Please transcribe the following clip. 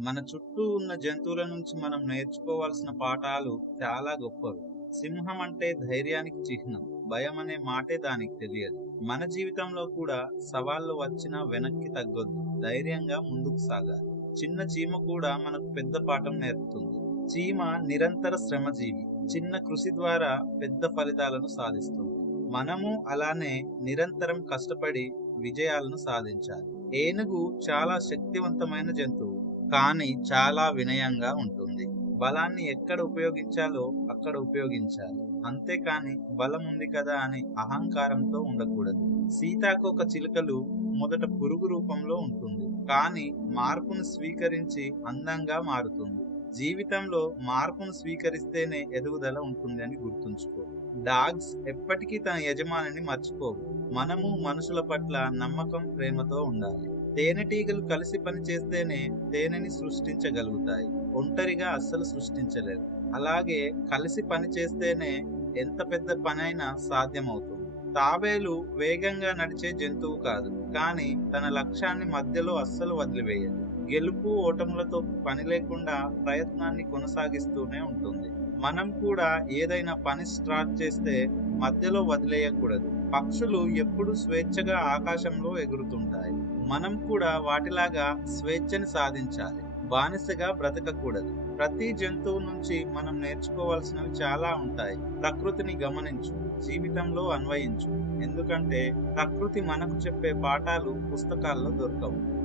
మన చుట్టూ ఉన్న జంతువుల నుంచి మనం నేర్చుకోవాల్సిన పాఠాలు చాలా గొప్పవి. సింహం అంటే ధైర్యానికి చిహ్నం భయం అనే మాటే దానికి తెలియదు. మన జీవితంలో కూడా సవాళ్ళు వచ్చినా వెనక్కి తగ్గొద్దు ధైర్యంగా ముందుకు సాగాలి. చిన్న చీమ కూడా మనకు పెద్ద పాఠం నేర్పుతుంది. చీమ నిరంతర శ్రమజీవి చిన్న కృషి ద్వారా పెద్ద ఫలితాలను సాధిస్తుంది. మనము అలానే నిరంతరం కష్టపడి విజయాలను సాధించాలి. ఏనుగు చాలా శక్తివంతమైన జంతువు. కానీ చాలా వినయంగా ఉంటుంది. బలాన్ని ఎక్కడ ఉపయోగించాలో అక్కడ ఉపయోగించాలి. అంతేకాని బలం ఉంది కదా అని అహంకారంతో ఉండకూడదు. సీతాకోక చిలుకలు మొదట పురుగు రూపంలో ఉంటుంది. కానీ మార్పును స్వీకరించి అందంగా మారుతుంది. జీవితంలో మార్పును స్వీకరిస్తేనే ఎదుగుదల ఉంటుంది అని గుర్తుంచుకో. డాగ్స్ ఎప్పటికీ తన యజమానిని మర్చిపోవు. మనము మనుషుల పట్ల నమ్మకం ప్రేమతో ఉండాలి. తేనెటీగలు కలిసి పనిచేస్తేనే తేనెని సృష్టించగలుగుతాయి. ఒంటరిగా అస్సలు సృష్టించలేరు. అలాగే కలిసి పని చేస్తేనే ఎంత పెద్ద పనైనా సాధ్యమవుతుంది. తాబేలు వేగంగా నడిచే జంతువు కాదు కానీ తన లక్ష్యాన్ని మధ్యలో అస్సలు వదిలివేయదు. గెలుపు ఓటములతో పని లేకుండా ప్రయత్నాన్ని కొనసాగిస్తూనే ఉంటుంది. మనం కూడా ఏదైనా పని స్టార్ట్ చేస్తే మధ్యలో వదిలేయకూడదు. పక్షులు ఎప్పుడు స్వేచ్ఛగా ఆకాశంలో ఎగురుతుంటాయి. మనం కూడా వాటిలాగా స్వేచ్ఛని సాధించాలి. బానిసగా బ్రతకకూడదు. ప్రతి జంతువు నుంచి మనం నేర్చుకోవాల్సినవి చాలా ఉంటాయి. ప్రకృతిని గమనించు జీవితంలో అన్వయించు. ఎందుకంటే ప్రకృతి మనకు చెప్పే పాఠాలు పుస్తకాల్లో దొరకవు.